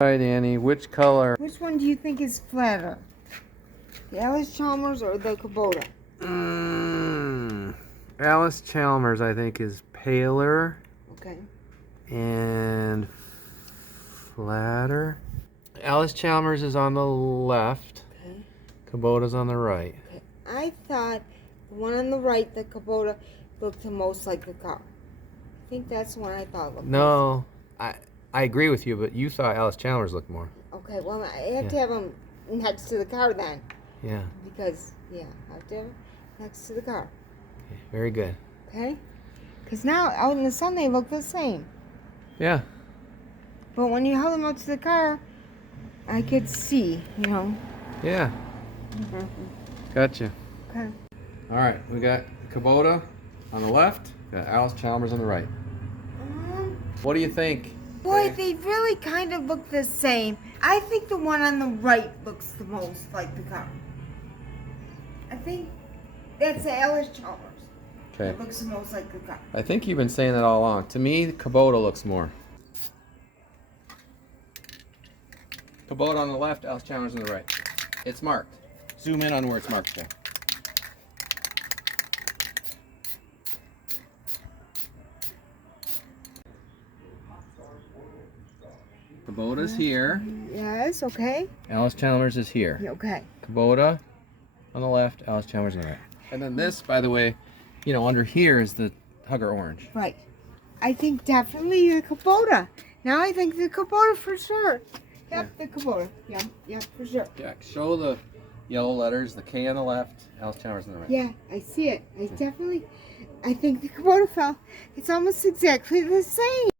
All right, Annie, which color? Which one do you think is flatter? The Allis Chalmers or the Kubota? Allis Chalmers, I think, is paler Okay. and flatter. Allis Chalmers is on the left. Okay. Kubota's on the right. Okay. I thought the one on the right, the Kubota, looked the most like the car. I think that's the one I thought looked No, I agree with you, but you thought Allis Chalmers looked more. Okay, well, I have to have them next to the car then. Yeah. Because, yeah, I have to have them next to the car. Okay, very good. Okay? Because now, out in the sun, they look the same. Yeah. But when you held them up to the car, I could see, you know. Yeah. Gotcha. Okay. All right, we got Kubota on the left, got Allis Chalmers on the right. What do you think? Boy, they really kind of look the same. I think the one on the right looks the most like the car. I think that's the Allis Chalmers. Okay. It looks the most like the car. I think you've been saying that all along. To me, Kubota looks more. Kubota on the left, Allis Chalmers on the right. It's marked. Zoom in on where it's marked for. Kubota's here. Yes, okay. Allis Chalmers is here. Okay. Kubota on the left, Allis Chalmers on the right. And then this, by the way, you know, under here is the Hugger Orange. Right. I think definitely the Kubota. Now I think the Kubota for sure. Yep, the Kubota. Yep, for sure. Yeah, show the yellow letters, the K on the left, Allis Chalmers on the right. Yeah, I see it. I think the Kubota fell. It's almost exactly the same.